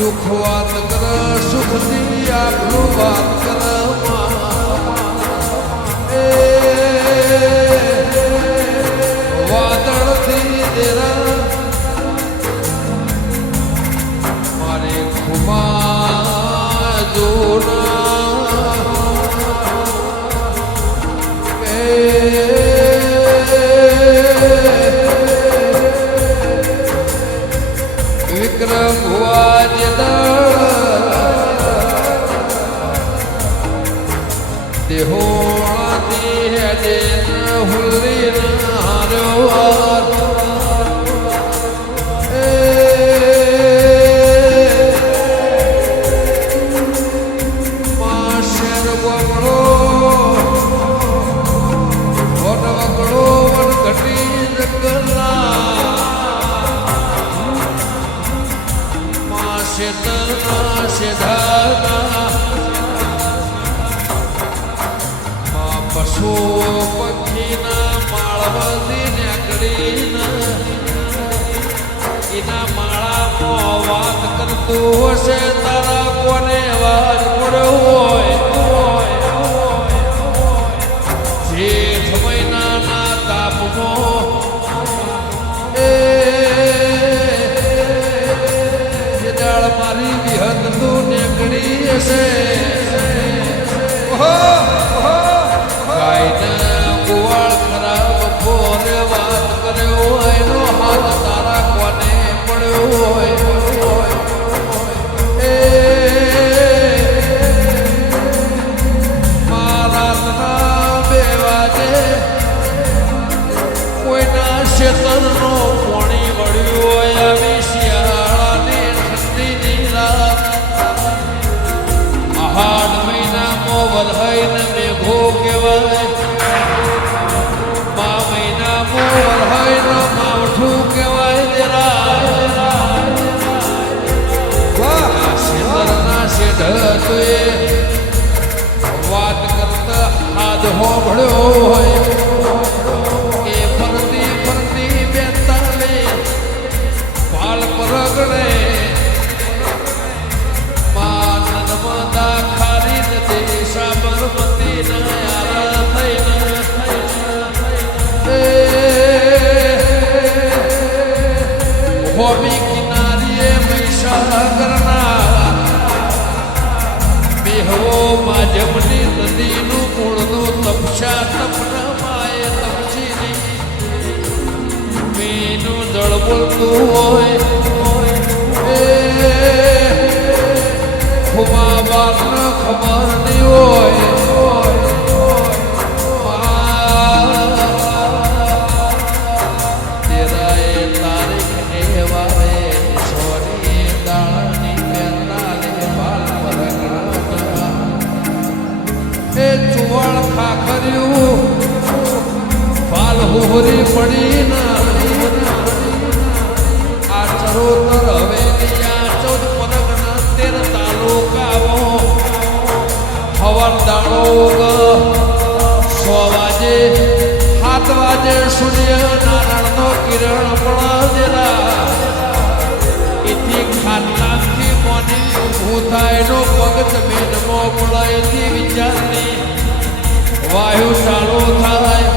दुख बात कर सुख दी आपू बात कर वादळ थी तेरा मारे खुमा जोना विक्रम हुआ देहोळाती हेजेन हुल्लीन हार्योवार माशेर गोगळो वडवगळो वडघटी जगला माशेतना शेधाना पशु पक्षीना माळवदी નેકડીના એના માળામાં વાત કરતું હશે તારા કોને અવાજ પડ્યો હોય જેઠ મહિનાના તાપમાં એ દાળ મારી વિહત તું નેકડી હશે ગુવાળ ખરાબ ફોરે વાત કર્યો એનો હાથ તારા કોને પડ્યો હોય મારા 2 વાગે કોઈના શેતરનો પાણી વળ્યું હોય આવી શિયાળાની ઠંડીની રાત આહાડ મહિનામાં વરહાઈને મેઘો કહેવાય માવઠું કહેવાય શેતરના શેઢ વાત કરતા હાથ હોભળ્યો હોય એ ફરતી ફરતી બેતાલે પાલ પરગડે માં નર્મદા ખારી નદી સાબરમતી નયારા થઈને હોમી કિનારીએ મહીસાગરના બેહવો માજમની નદીનું મૂળનું તપસ્યા તપના માએ તપસીની મીનું જળ બોલતું હોય ખુમા બારને ખબર નહીં હોય ચુવાળ ખાખર્યું ફાલ હોરી પડી આ ચરોતર હવેલી આ 14 પરગના 13 તાલુકાઓ હવન દાડો 100 વાગે 7 વાગે સૂર્યનારાયણનો કિરણ પડેલા એથી ખાટલાથી મોની ઊભું થાય નો પગ જમીનમાં પડેથી વિચારની વાયુ ચાલુ થાય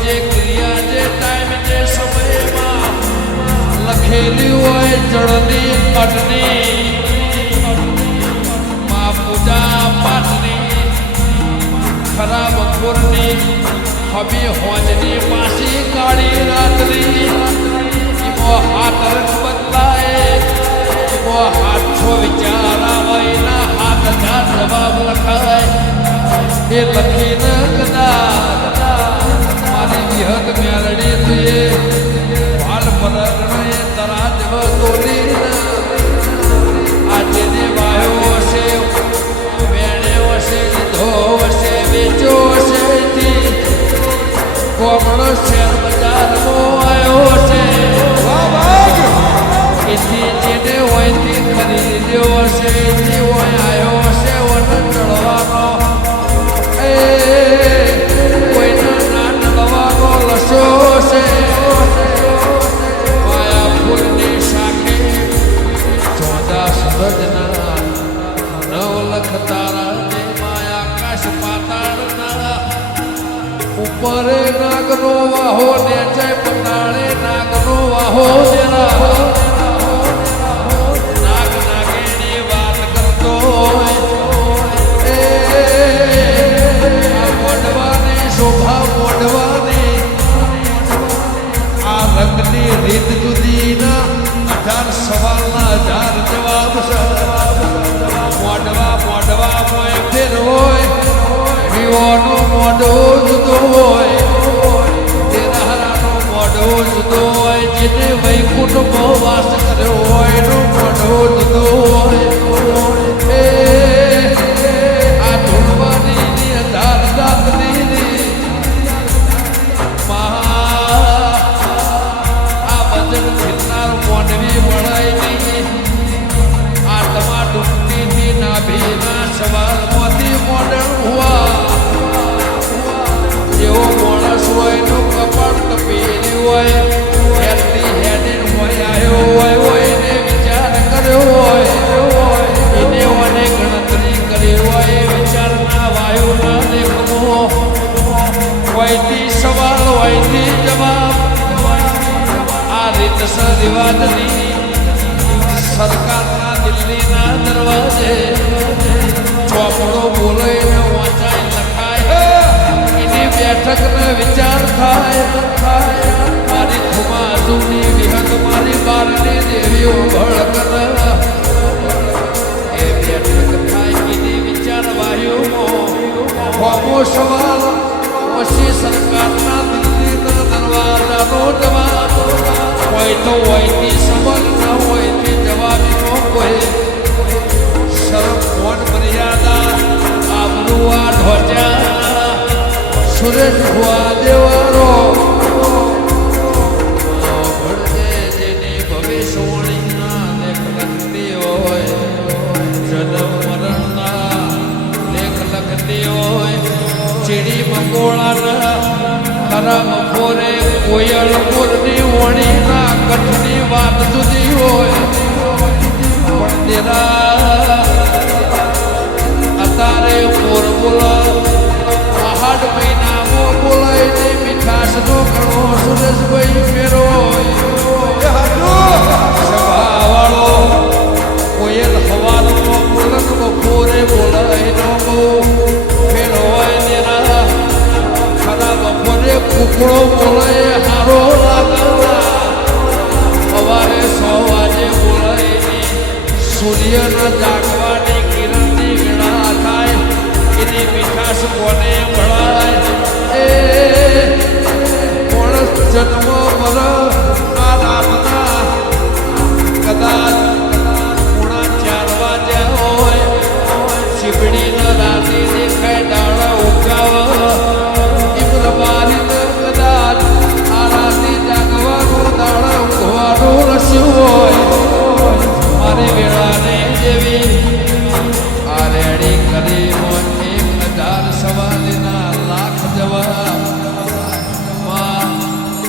જે ક્રિયા જે ટાઈમ જે સમયમાં લખેલી હોય જળની અટની માં પૂજા પાઠની ખરા બપોરની હબી હોજની પાછી કાળી રાતની હાથ રંગ બદલાય હાથો વિચાર આવે એના હાથ હજાર જવાબ લખાય એ લખીને કદાચ મારી વિહગ મેળડી તુએ વાલ પરગણે તરા જવ તોલી આજે ને વાયો હશે વેણ્યો હશે લીધો હશે વેચો હશે કોમળો શેર બજારમાં આવ્યો છે એથી જેને હોયથી ખરીદ્યો હશે એથી હોય આવ્યો હશે વન ચડવાનો કોઈના ના નડવાનો લસો હશે માયા ફૂલની શાખે ચોદા સૂરજના નવલખ તારા ને માયા આકાશ પાતાળના ઉપર નાગનો વાહો ને જય પતાળે નાગનો વાહો દેરા નાગ નાગેની વાત કરતો મોઢવાની શોભા મોઢવાની આ રંગની રીત જુદીના 18 સવાલના 1000 જવાબ મોઢવા મોય ફેર હોય વિવાનો મોઢો જુદો હોય તેરાનો મોઢો જુદો હોય જેને વૈકુંઠમાં વાસ કર્યો હોય એનો મોઢો જુદો હોય આ ધૂળવાની હજાર જાતની આ વજન ખીલનાર મોઢવી વળાય નહીં આત્મા ડૂબતીથી નાભીના સવાલમાંથી મોઢણ હુઆ જેવો માણસ હોય નો કપાળ તપેલી હોય હેડની હેડેન હોય આવ્યો હોય એને વિચાર કર્યો હોય એને ઓને ગણતરી કરી હોય વિચારના વાયુના લેખમો હોયથી સવાલ હોયથી જવાબ આ રીતસર રિવાજની સરકારના દિલ્હીના દરવાજે ચોપડો બોલાઈને વાંચાય લખાય બેઠક ને વિચાર થાય મારી ખુમા જૂની વિહત મારી બારની દેવીઓ ભળકન એ બેઠક થાય એની વિચાર વાયુમાં સવાલ પછી સરકારના દિલ્હીના દરવાજાનો જવાબ હોય તો હોયથી સવાલ ના હોયથી જવાબીનો કોઈ શરમ મોઢ મર્યાદા આબરૂ આ ઢોચા સુરેશ ભુવા દેવારો જેની ભવિષ્યવાણીના લેખ લખતી હોય જન્મ મરણના લેખ લખતી હોય ચીડી મંગોળાના ખરા બપોરે કોયલ મોરની વણીના કઠની વાત જુદી હોય પણ તેરા અત્યારે મોર બોલા આહાડ મહિનામાં બોલાઈને મીઠાશનો ઘણો સુરેશભાઈ ફેરો સભાવાળો કોયલ હવાનો બોલન બપોરે બોલાઈનો ફેરો હોય તેરા ખરા બપોરે કુકડો બોલાય હારો લાગતા સવારે 6 વાગે બોલાઈને સૂર્યના જાગવાની કિરણની વેળા થાય એની મીઠાશ કોને મળાય માણસ જન્મ મર આ રાતના કદાચ 3:30 વાગ્યા હોય ચીપડીના રાતી દેખાય ડાળા ઉગાવ ઇમરબારીને કદાચ આ રાતી જાગવાનું દાડા ઊંઘવાનું રસ્યું હોય મારી વેળાને જેવી આ રેડી કરી 1000 સવાલના લાખ જવાબ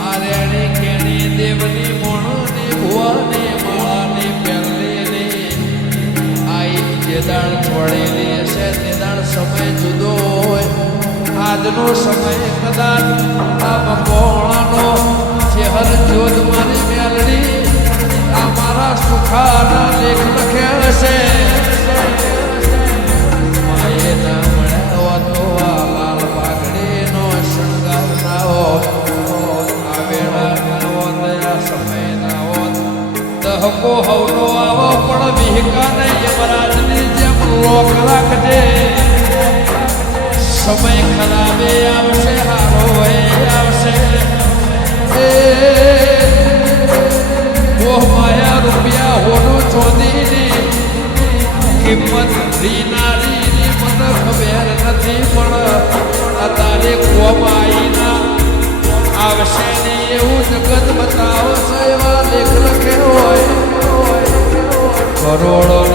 આ રેડી કેણી દેવની મોણની ભુવાની માળાની પહેરલીની આઈ જે દાળ છોડેલી હશે તે દાળ સમય જુદો હોય આજનો સમય કદાચ આ બપોળાનો શહેર જોધ મારી મેલડી આ મારા સુખાના લેખ લખ્યા હશે માએ ના મળ્યા તો આ લાલ પાઘડીનો શણગાર ના હોય આ વેળા ના હોય સમય ના હકો હવનો આવો પણ વિહકાને યમરાજની જેમ લોક રાખજે સમય ખરાબે આવશે હારો આવશે મોહ માયા રૂપિયા હોનું ચોદીની કિંમત રીનારીની મને ખબર નથી પણ અત્યારે કોમાઈના આવશે નહીં એવું જગત બતાવશે એવા લેખ લખે હોય કરોડો